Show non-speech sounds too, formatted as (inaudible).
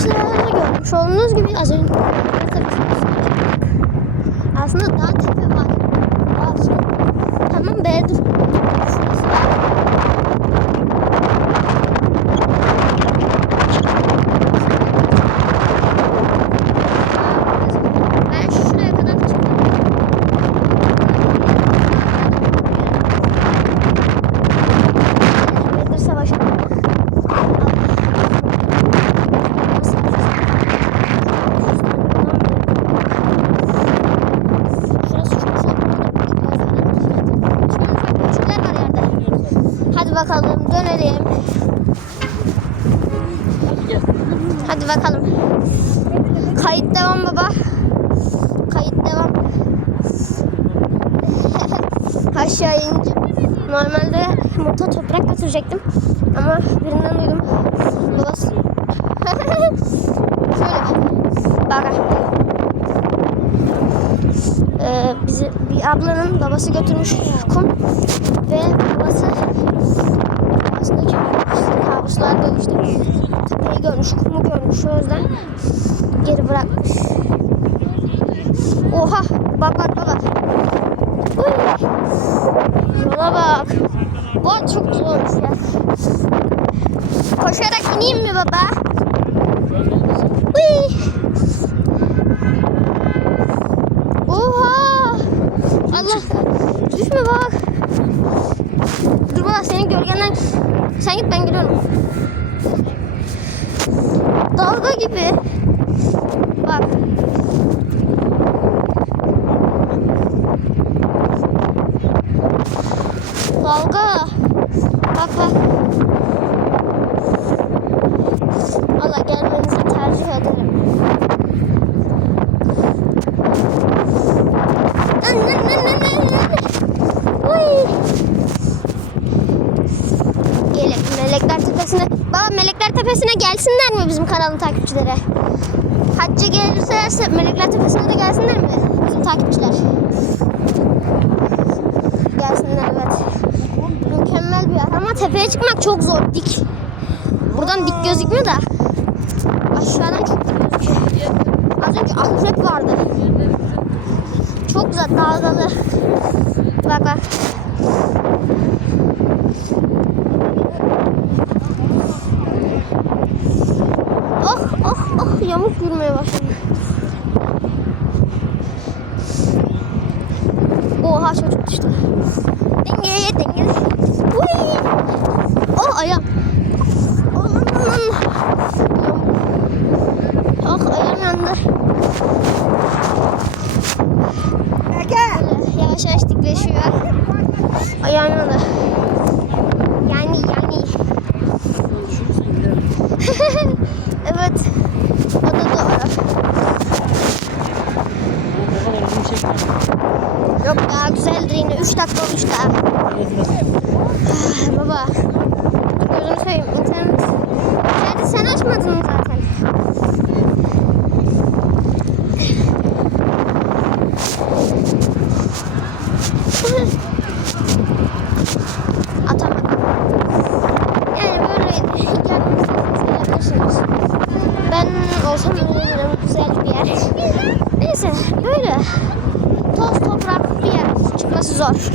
Arkadaşlar görmüş olduğunuz gibi az önce aslında dağ tepe. Var. Bakalım dönelim. Hadi bakalım. Kayıt devam baba. Kayıt devam. Aşağı ince. Normalde motor toprak götürecektim. Ama birinden duydum. Babası. Şöyle. Bak. Ee, bizi bir ablanın babası götürmüş kum ve babası babasındaki kabuslar görmüştü. Tepeyi görmüş, kumu görmüş. O yüzden geri bırakmış. Oha! Bak bak bak. Uy. Yola bak. Bu çok güzel olmuş ya. Koşarak ineyim mi baba? Bak. Dur baba senin gölgenden sen git ben gidiyorum. Dalga gibi. Bak. Tepesi'ne. Baba Melekler Tepesi'ne gelsinler mi bizim kanalın takipçileri? Hacca gelirse Melekler Tepesi'ne de gelsinler mi bizim takipçiler? Gelsinler evet. Mükemmel bir yer ama tepeye çıkmak çok zor dik. Buradan dik gözükmüyor da aşağıdan çok dik gözüküyor. Az önce akrep vardı. Çok güzel dalgalı. Bak bak. ama. Gel. Yavaş yavaş dikleşiyor. Ayağım da. Yani yani. (laughs) evet. O da doğru. Yok daha güzeldir yine. 3 dakika olmuş daha. toprak olsa güzel bir yer. Neyse böyle toz toprak bir yer çıkması zor.